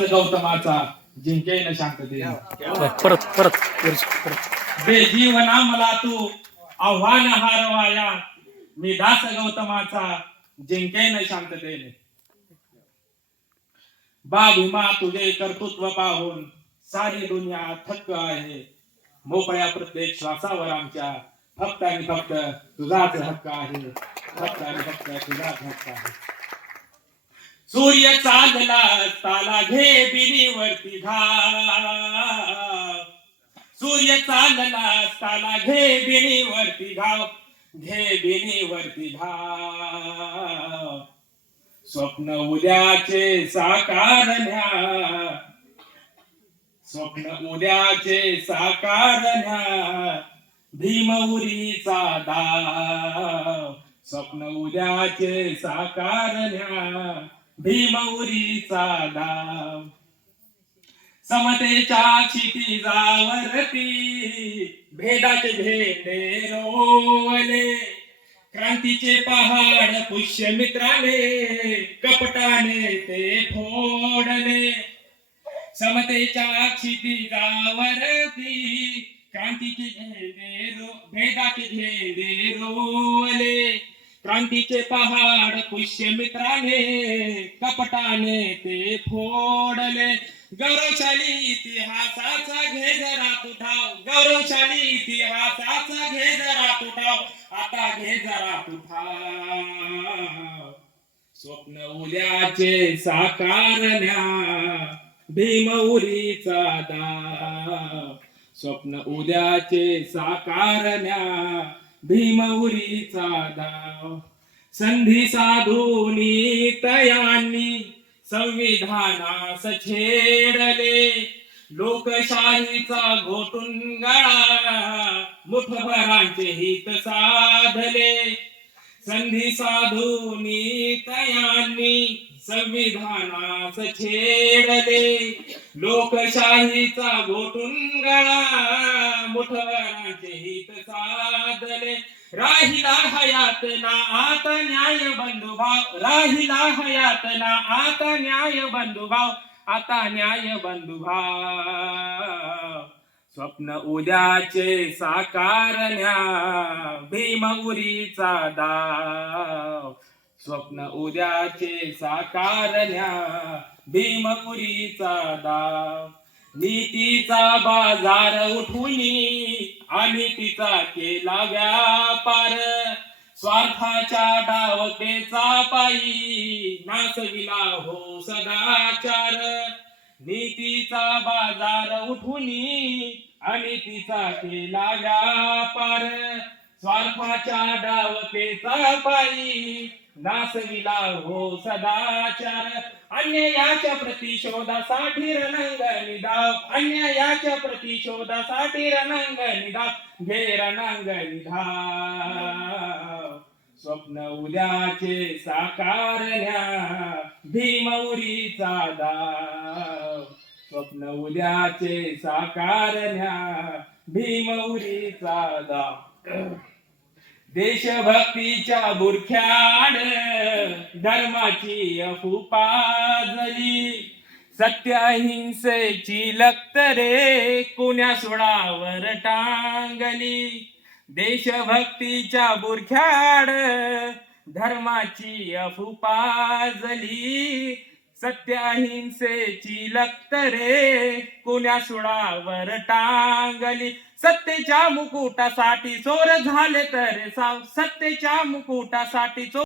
गौतमाचा जिंके न शांतते परत परत परत बेजीवना मला तू आव्हान हारवाया मी दास गौतमाचा जिंके न शांततेने बा भीमा तुझे कर्तृत्व पाहून सारी दुनिया थक्क आहे मोकळ्या प्रत्येक श्वासावर आमच्या फक्त आणि फक्त तुझाच हक्क आहे फक्त आणि फक्त तुझाच हक्क आहे सूर्य चांदला ताला घे बिनीवरती घाव सूर्य चांदला ताला घे बिनीवरती घाव घे बिनीवरती घाव स्वप्न उद्याचे साकारण्या स्वप्न उद्याचे साकारण्या भीमउरीचा डाव स्वप्न उद्याचे साकारण्या भीमउरीचा डाव समतेच्या क्षितिजावरती भेदाचे झेंडे रोवले क्रांतीचे पहाड पुष्यमित्राने कपटाने ते फोडले समतेच्या क्षितिजावरती क्रांतीचे झेंडे भेदाचे झेंडे रोवले क्रांतीचे पहाड पुष्यमित्राने कपटाने ते फोडले गौरवशाली इतिहासाचा घे जरा तुठाव गौरवशाली इतिहासाचा घे जरा तुठाव आता घे जरा तुठाव स्वप्न उद्याचे साकारण्या भीमउरीचा डाव स्वप्न उद्याचे साकारण्या भीमउरीचा डाव संधी साधूनी तयांनी संविधानास छेडले लोकशाहीचा घोटून गळा मुठभरांचे हित साधले संधी साधूनी तयांनी संविधानास छेडले लोकशाहीचा घोटून गळा मुठभरांचे हित साधले राहिला हयात ना आता न्याय बंधुभाव राहिला हयात ना आता न्याय बंधुभाव आता न्याय बंधुभाव स्वप्न उद्याचे साकारण्या भीमउरीचा डाव स्वप्न उद्याचे साकारण्या भीमउरीचा डाव नीतीचा बाजार उठवणी आणि तिचा केला व्यापार स्वार्थाच्या डावपेचा पायी नासविला हो सदाचार नीतीचा बाजार उठवणी आणि तिचा केला व्यापार स्वार्थाच्या डावपेचा पायी नासविला हो सदाचार अन्यायाच्या प्रतिशोधासाठी रणंगणी धाव अन्यायाच्या प्रतिशोधासाठी रणंगणी धाव घे रणंगणी धाव स्वप्न उद्याचे साकारण्या भीमउरीचा डाव स्वप्न उद्याचे साकारण्या भीमउरीचा डाव देशभक्तीच्या बुरख्याड धर्माची अफूपाजली सत्य अहिंसेची लक्तरे कुण्या सुळावर टांगली देशभक्तीच्या बुरख्याड धर्माची अफूपाजली सत्य अहिंसेची लक्तरे कुण्या सुळावर टांगली सत्तेच्या मुकुटासाठी चोर झाले तर साव सत्तेच्या मुकुटासाठी चोर